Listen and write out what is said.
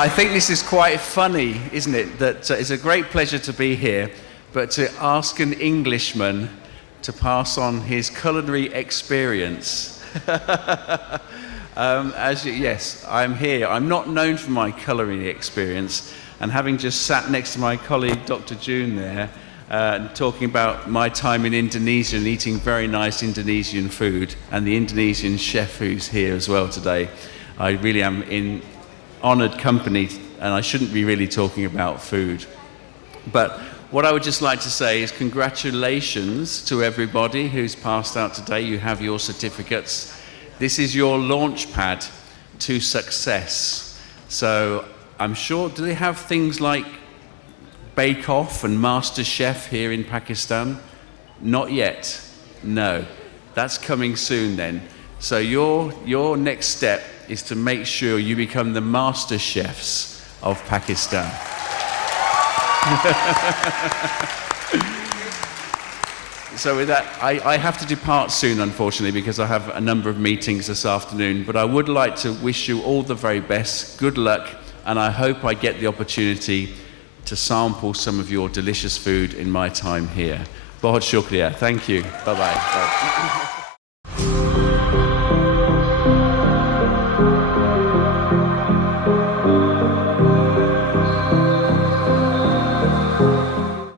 I think this is quite funny, isn't it? That it's a great pleasure to be here, but to ask an Englishman to pass on his culinary experience. Yes, I'm here. I'm not known for my culinary experience, and having just sat next to my colleague, Dr. June, there, talking about my time in Indonesia and eating very nice Indonesian food, and the Indonesian chef who's here as well today, I really am in honoured company, and I shouldn't be really talking about food. But what I would just like to say is congratulations to everybody who's passed out today. You have your certificates. This is your launch pad to success. So I'm sure, do they have things like Bake Off and Master Chef here in Pakistan? Not yet. No. That's coming soon then. So your next step is to make sure you become the master chefs of Pakistan. So with that, I have to depart soon, unfortunately, because I have a number of meetings this afternoon, but I would like to wish you all the very best, good luck, and I hope I get the opportunity to sample some of your delicious food in my time here. Bahut shukriya. Thank you. Bye-bye. Bye.